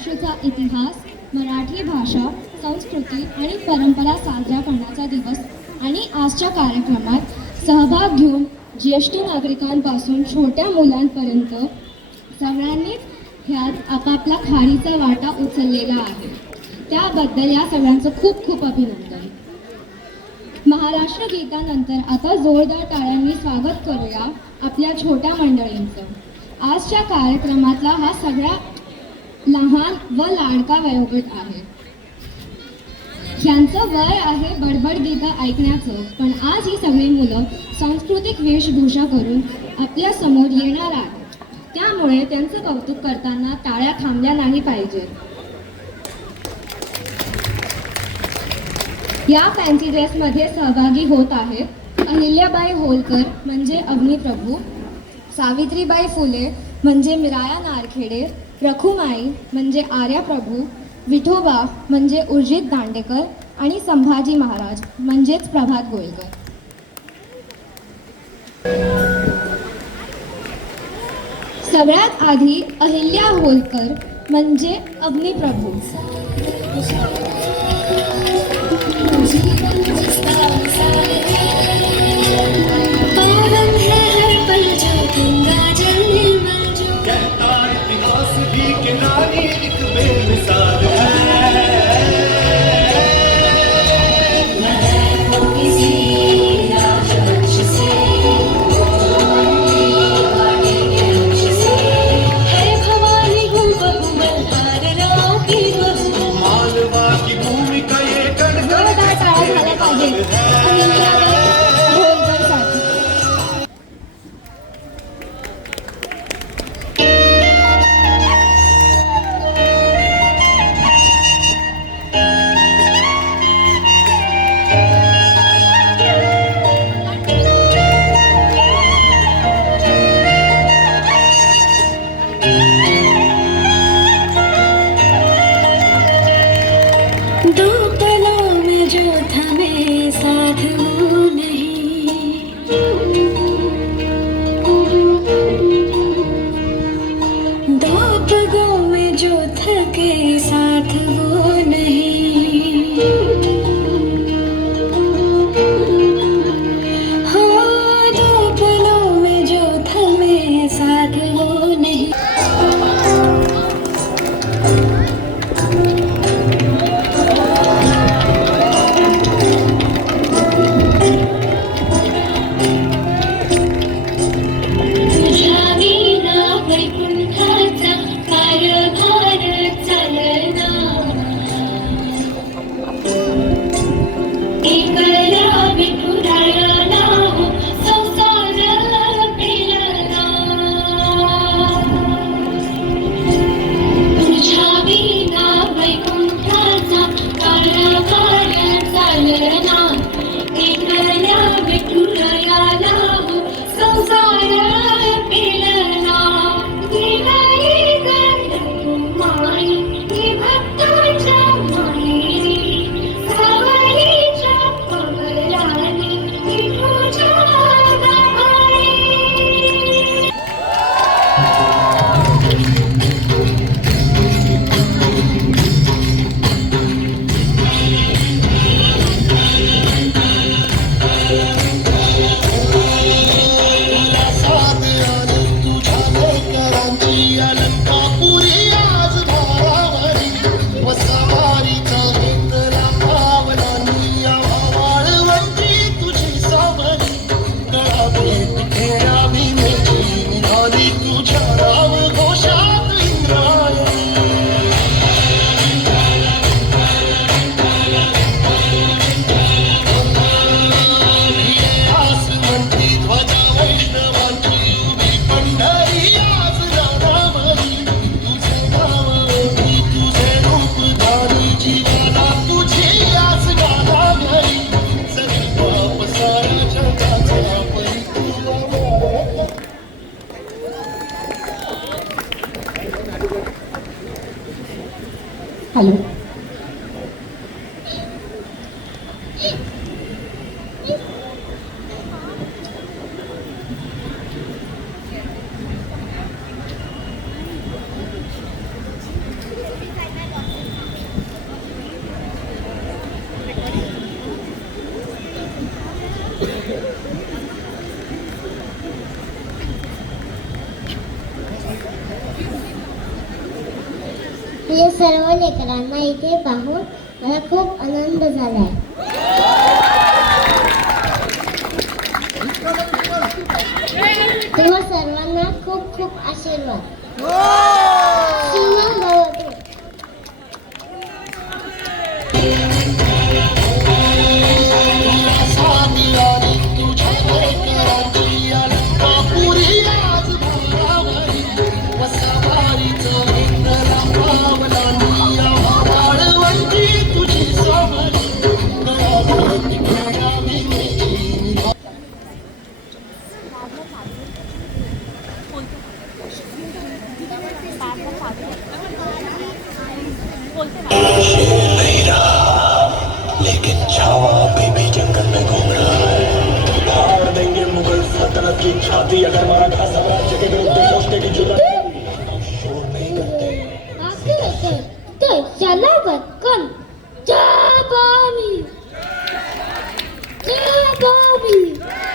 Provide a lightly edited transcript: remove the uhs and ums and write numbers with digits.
महाराष्ट्राचा इतिहास, मराठी भाषा, संस्कृती आणि परंपरा साजरा करण्याचा दिवस आणि आजच्या कार्यक्रमात सहभाग घेऊन ज्येष्ठ नागरिकांपासून छोट्या मुलांपर्यंत सगळ्यांनीच ह्यात आपापला खारीचा वाटा उचललेला आहे. त्याबद्दल या सगळ्यांचं खूप खूप अभिनंदन. महाराष्ट्र गीतानंतर आता जोरदार टाळ्यांनी स्वागत करूया आपल्या छोट्या मंडळींचं. आजच्या कार्यक्रमातला हा सगळा लहान व लाडका वयोगट आहे. यांचं वय आहे बडबड गीतं ऐकण्याचं, पण आज ही सगळी मुलं सांस्कृतिक वेशभूषा करून आपल्या समोर येणार आहेत. त्यामुळे त्यांचं कौतुक करताना टाळ्या थांबल्या नाही पाहिजे. या फॅन्सी ड्रेसमध्ये सहभागी होत आहेत अहिल्याबाई होलकर म्हणजे अग्निप्रभू, सावित्रीबाई फुले म्हणजे मिराया नारखेडे, रखुमाई म्हणजे आर्याप्रभू, विठोबा म्हणजे उर्जित दांडेकर आणि संभाजी महाराज म्हणजेच प्रभात गोळकर. सगळ्यात आधी अहिल्या होलकर म्हणजे अग्निप्रभू. हॅलो. तुझ्या सर्व लेकरांना इथे पाहून मला खूप आनंद झालाय. तुम्हा सर्वांना खूप खूप आशीर्वाद. सीमा भवतु. लेकिन छावा अभी भी जंगल में घूम रहा है. फाड़ देंगे मुगल सल्तनत की छाती अगर मराठा साम्राज्य के विरुद्ध सोचने की जुर्रत हम शोर नहीं करते. चला पटकन. जय भवानी. जय भवानी.